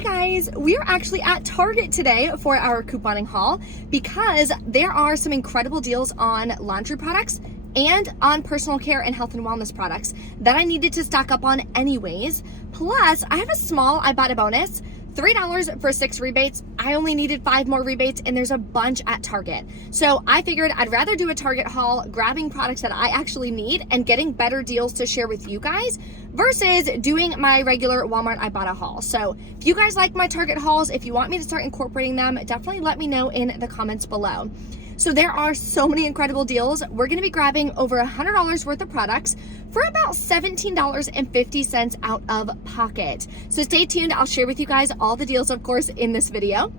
Hey guys, we are actually at Target today for our couponing haul because there are some incredible deals on laundry products and on personal care and health and wellness products that I needed to stock up on anyways. Plus, I have a small Ibotta bonus, $3 for 6 rebates. I only needed 5 more rebates and there's a bunch at Target. So I figured I'd rather do a Target haul, grabbing products that I actually need and getting better deals to share with you guys versus doing my regular Walmart Ibotta haul. So if you guys like my Target hauls, if you want me to start incorporating them, definitely let me know in the comments below. So there are so many incredible deals. We're gonna be grabbing over $100 worth of products for about $17.50 out of pocket. So stay tuned, I'll share with you guys all the deals, of course, in this video.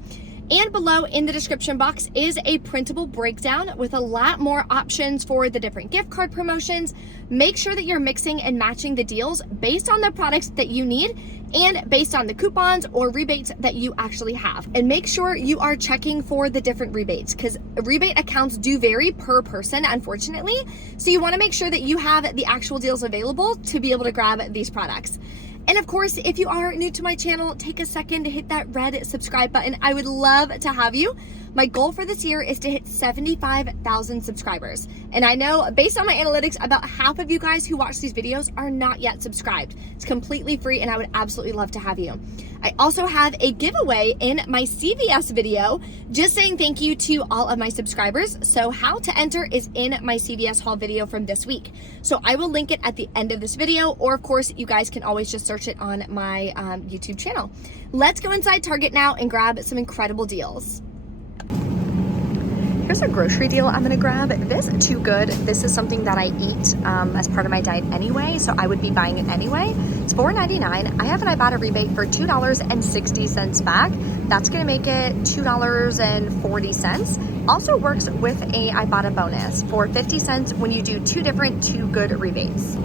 And below in the description box is a printable breakdown with a lot more options for the different gift card promotions. Make sure that you're mixing and matching the deals based on the products that you need and based on the coupons or rebates that you actually have. And make sure you are checking for the different rebates because rebate accounts do vary per person, unfortunately. So you wanna make sure that you have the actual deals available to be able to grab these products. And of course, if you are new to my channel, take a second to hit that red subscribe button. I would love to have you. My goal for this year is to hit 75,000 subscribers. And I know based on my analytics, about half of you guys who watch these videos are not yet subscribed. It's completely free and I would absolutely love to have you. I also have a giveaway in my CVS video, just saying thank you to all of my subscribers. So how to enter is in my CVS haul video from this week. So I will link it at the end of this video, or of course, you guys can always just search it on my YouTube channel. Let's go inside Target now and grab some incredible deals. Here's a grocery deal I'm gonna grab. This Too Good. This is something that I eat as part of my diet anyway, so I would be buying it anyway. It's $4.99. I have an Ibotta rebate for $2.60 back. That's gonna make it $2.40. Also works with a Ibotta bonus for 50 cents when you do 2 different Too Good rebates.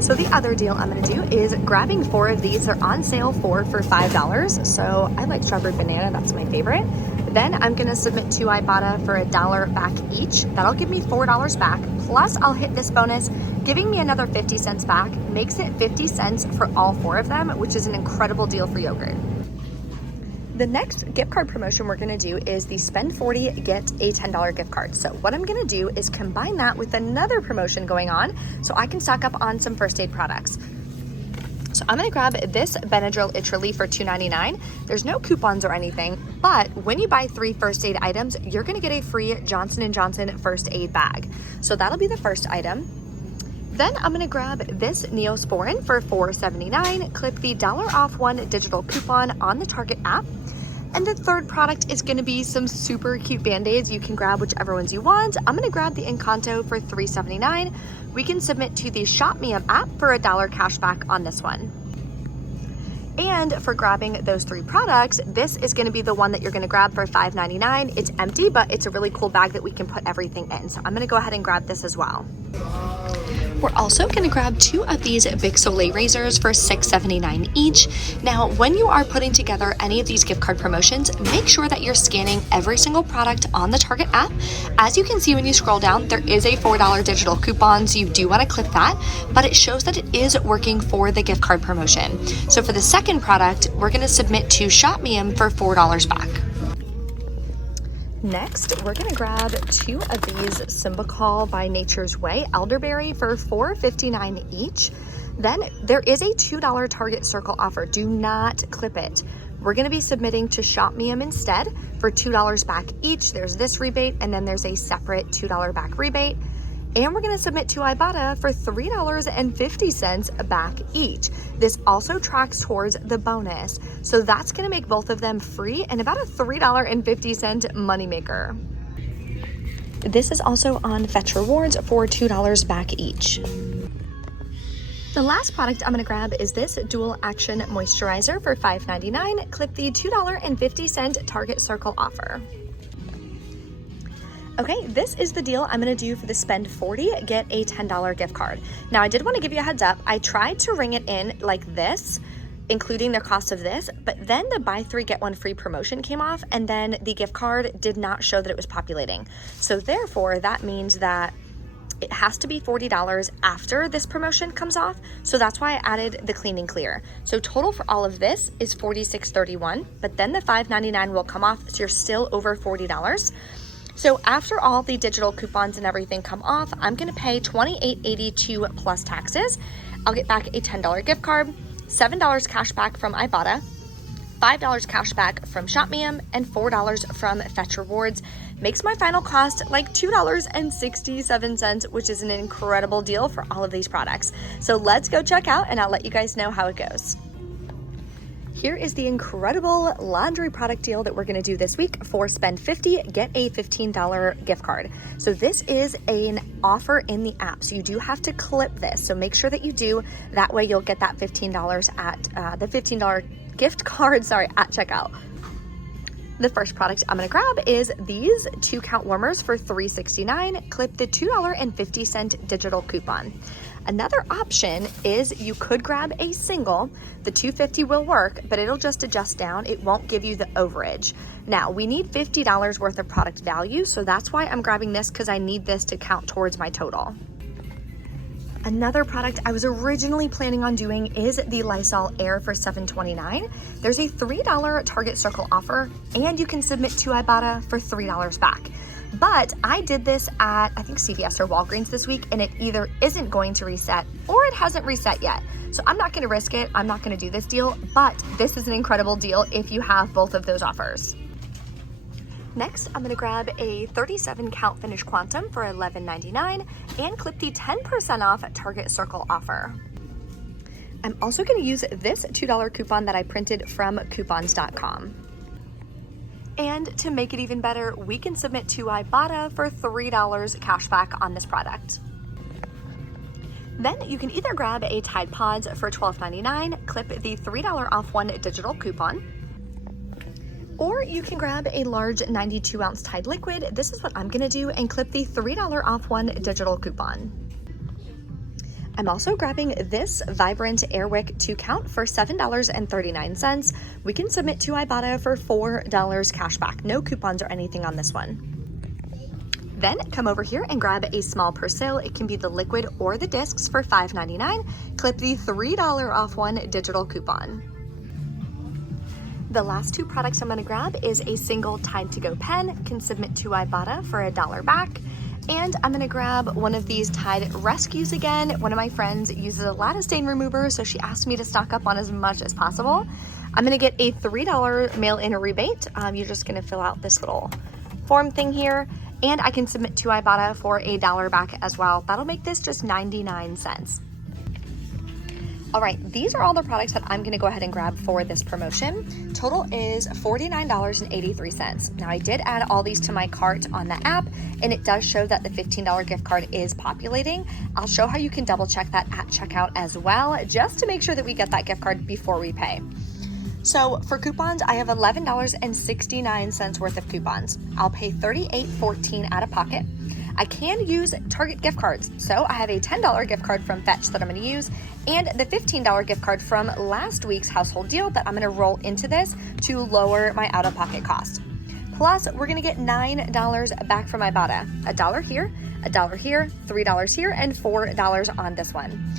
So the other deal I'm gonna do is grabbing 4 of these. They're on sale for $5. So I like strawberry banana, that's my favorite. Then I'm gonna submit to Ibotta for $1 back each. That'll give me $4 back. Plus I'll hit this bonus, giving me another 50 cents back. Makes it 50 cents for all 4 of them, which is an incredible deal for yogurt. The next gift card promotion we're gonna do is the spend 40, get a $10 gift card. So what I'm gonna do is combine that with another promotion going on so I can stock up on some first aid products. So I'm gonna grab this Benadryl Itch Relief for $2.99. There's no coupons or anything, but when you buy 3 first aid items, you're gonna get a free Johnson & Johnson first aid bag. So that'll be the first item. Then I'm gonna grab this Neosporin for $4.79. Click the $1 off 1 digital coupon on the Target app. And the third product is gonna be some super cute Band-Aids. You can grab whichever ones you want. I'm gonna grab the Encanto for $3.79. We can submit to the Shop Me Up app for $1 cash back on this one. And for grabbing those 3 products, this is gonna be the one that you're gonna grab for $5.99. It's empty, but it's a really cool bag that we can put everything in. So I'm gonna go ahead and grab this as well. We're also gonna grab 2 of these Bic Soleil razors for $6.79 each. Now, when you are putting together any of these gift card promotions, make sure that you're scanning every single product on the Target app. As you can see when you scroll down, there is a $4 digital coupon, so you do wanna click that, but it shows that it is working for the gift card promotion. So for the second product, we're gonna submit to Shop Me In for $4 back. Next, we're gonna grab 2 of these Symbicol by Nature's Way elderberry for $4.59 each. Then there is a $2 Target Circle offer. Do not clip it. We're gonna be submitting to Shop Me instead for $2 back each. There's this rebate and then there's a separate $2 back rebate. And we're gonna submit to Ibotta for $3.50 back each. This also tracks towards the bonus. So that's gonna make both of them free and about a $3.50 moneymaker. This is also on Fetch Rewards for $2 back each. The last product I'm gonna grab is this Dual Action Moisturizer for $5.99. Click the $2.50 Target Circle offer. Okay, this is the deal I'm gonna do for the spend 40, get a $10 gift card. Now I did wanna give you a heads up. I tried to ring it in like this, including the cost of this, but then the buy 3 get 1 free promotion came off and then the gift card did not show that it was populating. So therefore that means that it has to be $40 after this promotion comes off. So that's why I added the clean and clear. So total for all of this is $46.31, but then the $5.99 will come off. So you're still over $40. So after all the digital coupons and everything come off, I'm gonna pay $28.82 plus taxes. I'll get back a $10 gift card, $7 cash back from Ibotta, $5 cash back from ShopMium, and $4 from Fetch Rewards. Makes my final cost like $2.67, which is an incredible deal for all of these products. So let's go check out and I'll let you guys know how it goes. Here is the incredible laundry product deal that we're gonna do this week. For spend $50, get a $15 gift card. So this is an offer in the app. So you do have to clip this. So make sure that you do. That way you'll get that $15 at the $15 gift card, at checkout. The first product I'm gonna grab is these 2-count warmers for $3.69. Clip the $2.50 digital coupon. Another option is you could grab a single. The $2.50 will work, but it'll just adjust down. It won't give you the overage. Now, we need $50 worth of product value, so that's why I'm grabbing this, because I need this to count towards my total. Another product I was originally planning on doing is the Lysol Air for $7.29. There's a $3 Target Circle offer, and you can submit to Ibotta for $3 back. But I did this at, I think, CVS or Walgreens this week, and it either isn't going to reset or it hasn't reset yet. So I'm not gonna risk it. I'm not gonna do this deal, but this is an incredible deal if you have both of those offers. Next, I'm gonna grab a 37-count Finish Quantum for $11.99 and clip the 10% off Target Circle offer. I'm also gonna use this $2 coupon that I printed from coupons.com. And to make it even better, we can submit to Ibotta for $3 cash back on this product. Then you can either grab a Tide Pods for $12.99, clip the $3 off one digital coupon, or you can grab a large 92-ounce Tide Liquid. This is what I'm gonna do, and clip the $3 off one digital coupon. I'm also grabbing this Vibrant Airwick 2-count for $7.39. We can submit to Ibotta for $4 cash back. No coupons or anything on this one. Then come over here and grab a small Persil. It can be the liquid or the discs for $5.99. Clip the $3 off one digital coupon. The last two products I'm gonna grab is a single Tide to Go pen. Can submit to Ibotta for $1 back. And I'm gonna grab one of these Tide Rescues again. One of my friends uses a lot of stain remover, so she asked me to stock up on as much as possible. I'm gonna get a $3 mail-in rebate. You're just gonna fill out this little form thing here, and I can submit to Ibotta for $1 back as well. That'll make this just 99 cents. All right, these are all the products that I'm gonna go ahead and grab for this promotion. Total is $49.83. Now I did add all these to my cart on the app, and it does show that the $15 gift card is populating. I'll show how you can double check that at checkout as well, just to make sure that we get that gift card before we pay. So for coupons, I have $11.69 worth of coupons. I'll pay $38.14 out of pocket. I can use Target gift cards. So I have a $10 gift card from Fetch that I'm gonna use, and the $15 gift card from last week's household deal that I'm gonna roll into this to lower my out-of-pocket cost. Plus, we're gonna get $9 back from Ibotta. $1 here, $1 here, $3 here, and $4 on this one.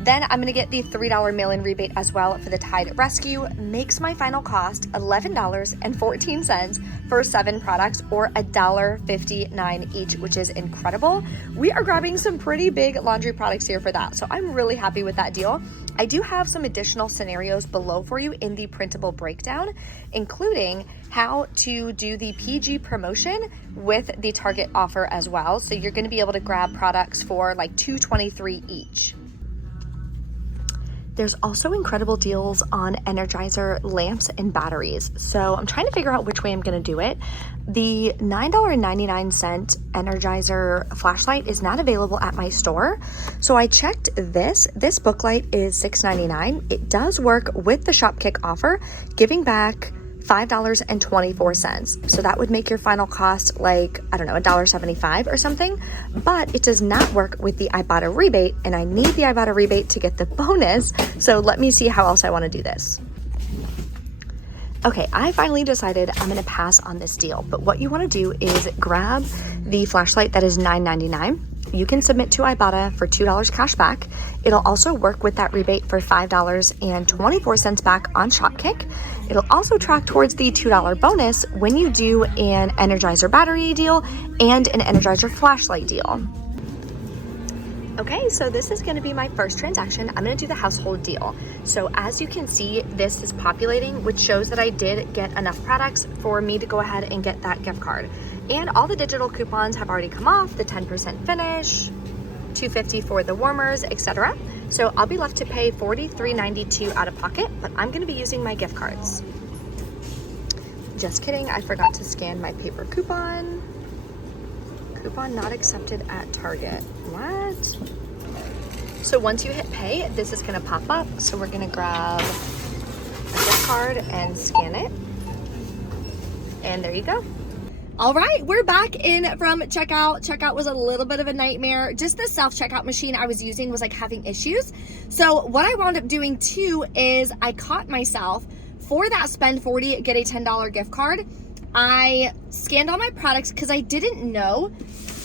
Then I'm gonna get the $3 mail-in rebate as well for the Tide Rescue. Makes my final cost $11.14 for 7 products, or $1.59 each, which is incredible. We are grabbing some pretty big laundry products here for that, so I'm really happy with that deal. I do have some additional scenarios below for you in the printable breakdown, including how to do the PG promotion with the Target offer as well. So you're gonna be able to grab products for like $2.23 each. There's also incredible deals on Energizer lamps and batteries. So I'm trying to figure out which way I'm gonna do it. The $9.99 Energizer flashlight is not available at my store. So I checked this. This book light is $6.99. It does work with the Shopkick offer, giving back $5.24. So that would make your final cost like, I don't know, $1.75 or something, but it does not work with the Ibotta rebate, and I need the Ibotta rebate to get the bonus. So let me see how else I want to do this. Okay, I finally decided I'm gonna pass on this deal, but what you wanna do is grab the flashlight that is $9.99. you can submit to Ibotta for $2 cash back. It'll also work with that rebate for $5.24 back on Shopkick. It'll also track towards the $2 bonus when you do an Energizer battery deal and an Energizer flashlight deal. Okay, so this is gonna be my first transaction. I'm gonna do the household deal. So as you can see, this is populating, which shows that I did get enough products for me to go ahead and get that gift card. And all the digital coupons have already come off, the 10% finish, $2.50 for the warmers, etc. So I'll be left to pay $43.92 out of pocket, but I'm gonna be using my gift cards. Just kidding, I forgot to scan my paper coupon. Coupon not accepted at Target. What? So once you hit pay, this is gonna pop up. So we're gonna grab a gift card and scan it. And there you go. All right, we're back in from checkout. Checkout was a little bit of a nightmare. Just the self-checkout machine I was using was like having issues. So what I wound up doing too is I caught myself for that spend 40, get a $10 gift card. I scanned all my products because I didn't know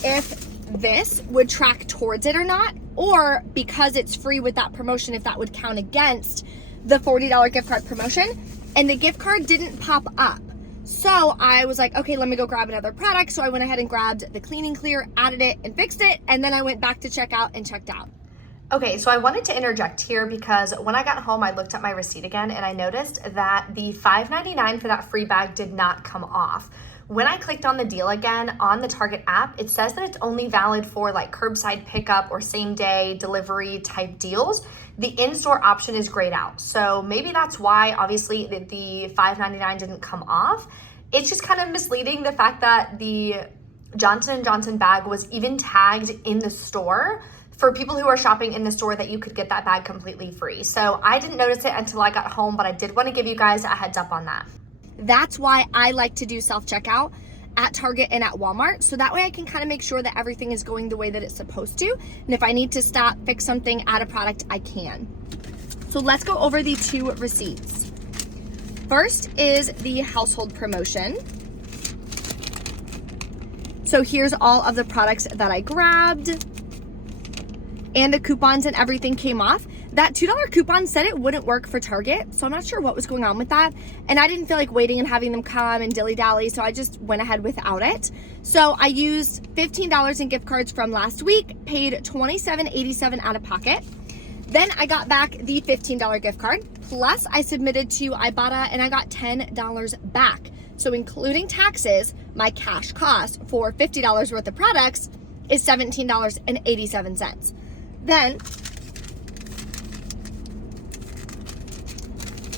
if this would track towards it or not, or because it's free with that promotion, if that would count against the $40 gift card promotion. And the gift card didn't pop up. So I was like, okay, let me go grab another product. So I went ahead and grabbed the Clean and Clear, added it and fixed it. And then I went back to checkout and checked out. Okay, so I wanted to interject here because when I got home, I looked at my receipt again and I noticed that the $5.99 for that free bag did not come off. When I clicked on the deal again on the Target app, it says that it's only valid for like curbside pickup or same day delivery type deals. The in-store option is grayed out. So maybe that's why obviously the $5.99 didn't come off. It's just kind of misleading, the fact that the Johnson & Johnson bag was even tagged in the store for people who are shopping in the store, that you could get that bag completely free. So I didn't notice it until I got home, but I did want to give you guys a heads up on that. That's why I like to do self-checkout at Target and at Walmart. So that way I can kind of make sure that everything is going the way that it's supposed to. And if I need to stop, fix something, add a product, I can. So let's go over the two receipts. First is the household promotion. So here's all of the products that I grabbed. And the coupons and everything came off. That $2 coupon said it wouldn't work for Target, so I'm not sure what was going on with that. And I didn't feel like waiting and having them come and dilly-dally, so I just went ahead without it. So I used $15 in gift cards from last week, paid $27.87 out of pocket. Then I got back the $15 gift card, plus I submitted to Ibotta and I got $10 back. So including taxes, my cash cost for $50 worth of products is $17.87. Then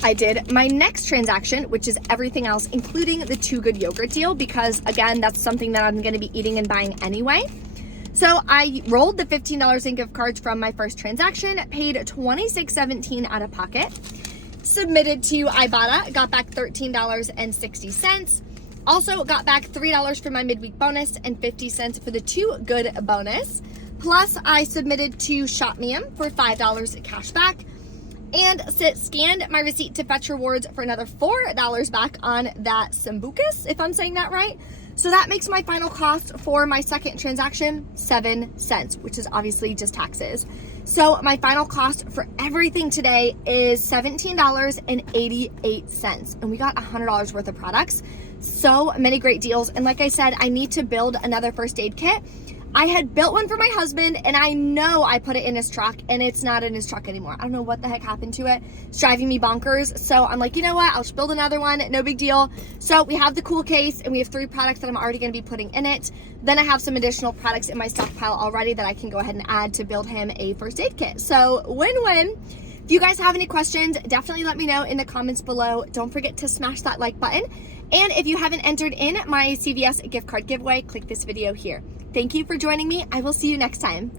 I did my next transaction, which is everything else, including the Too Good yogurt deal, because again, that's something that I'm gonna be eating and buying anyway. So I rolled the $15 in gift cards from my first transaction, paid $26.17 out of pocket, submitted to Ibotta, got back $13.60. Also got back $3 for my midweek bonus and 50 cents for the Too Good bonus. Plus, I submitted to ShopMium for $5 cash back and scanned my receipt to Fetch Rewards for another $4 back on that Sambucus, if I'm saying that right. So that makes my final cost for my second transaction 7 cents, which is obviously just taxes. So my final cost for everything today is $17.88, and we got $100 worth of products. So many great deals. And like I said, I need to build another first aid kit. I had built one for my husband and I know I put it in his truck and it's not in his truck anymore. I don't know what the heck happened to it. It's driving me bonkers. So I'm like, you know what? I'll just build another one. No big deal. So we have the cool case and we have 3 products that I'm already going to be putting in it. Then I have some additional products in my stockpile already that I can go ahead and add to build him a first aid kit. So win-win. If you guys have any questions, definitely let me know in the comments below. Don't forget to smash that like button. And if you haven't entered in my CVS gift card giveaway, click this video here. Thank you for joining me. I will see you next time.